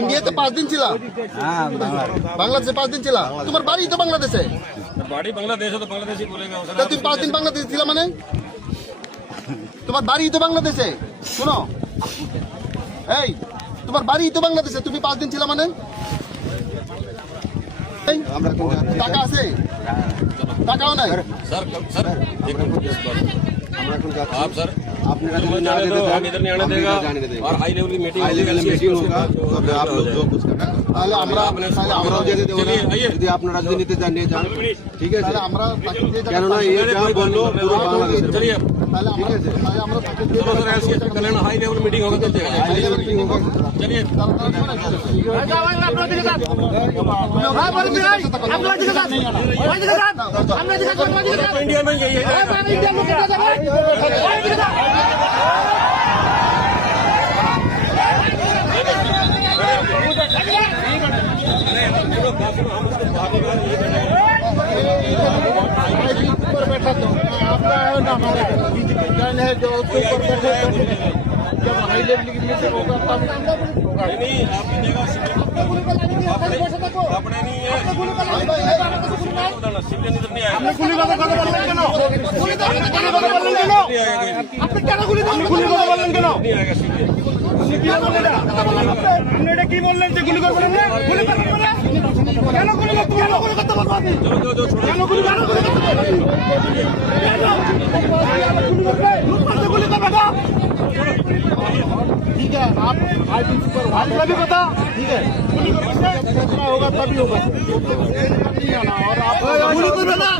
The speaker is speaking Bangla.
ইন্ডিয়াতে 5 দিন ছিল, বাংলাদেশে 5 দিন ছিল। তোমার বাড়ি তো বাংলাদেশে? বাড়ি বাংলাদেশে, তো বাংলাদেশি বলেগা। তুমি 5 দিন বাংলাদেশে ছিল মানে? তোমার বাড়ি তো বাংলাদেশে। শোনো, এই তোমার বাড়ি তো বাংলাদেশে, তুমি 5 দিন ছিল মানে? টাকা আছে? টাকাও নাই। सर सर आप सर आप इधर नहीं आने देगा और हाई लेवल की मीटिंग होगा। आप लोग जो कुछ करना যদি আপনারা রাজনীতিতে জানিয়ে যান, ঠিক আছে? কেননা ये क्या बोलो पूरा बांग्लादेश। चलिए ঠিক আছে, कल्याण हाई लेवल मीटिंग होगा, चलिए चलिए इंडिया में यही है। जब हाई लेवल की मीटिंग होगा तब नहीं आपकी जगह अपने नहीं है। सिविलियन इधर नहीं आएगा। गुली কথা বললেন কেন? গুলি কথা বললেন কেন? আপনি কেন গুলি কথা বললেন কেন? नहीं आएगा सिविलियन। আপনি এটা কি বললেন যে গুলি করবেন না? গুলি করবেন না? কেন গুলি করতে বলবো আপনি? কেন গুলি করতে বলবো? गुली का बता। ठीक है, आप हाई प्रिंसिपल का भी बता। ठीक है, गुली का होगा तभी होगा। और आप गुली को बता।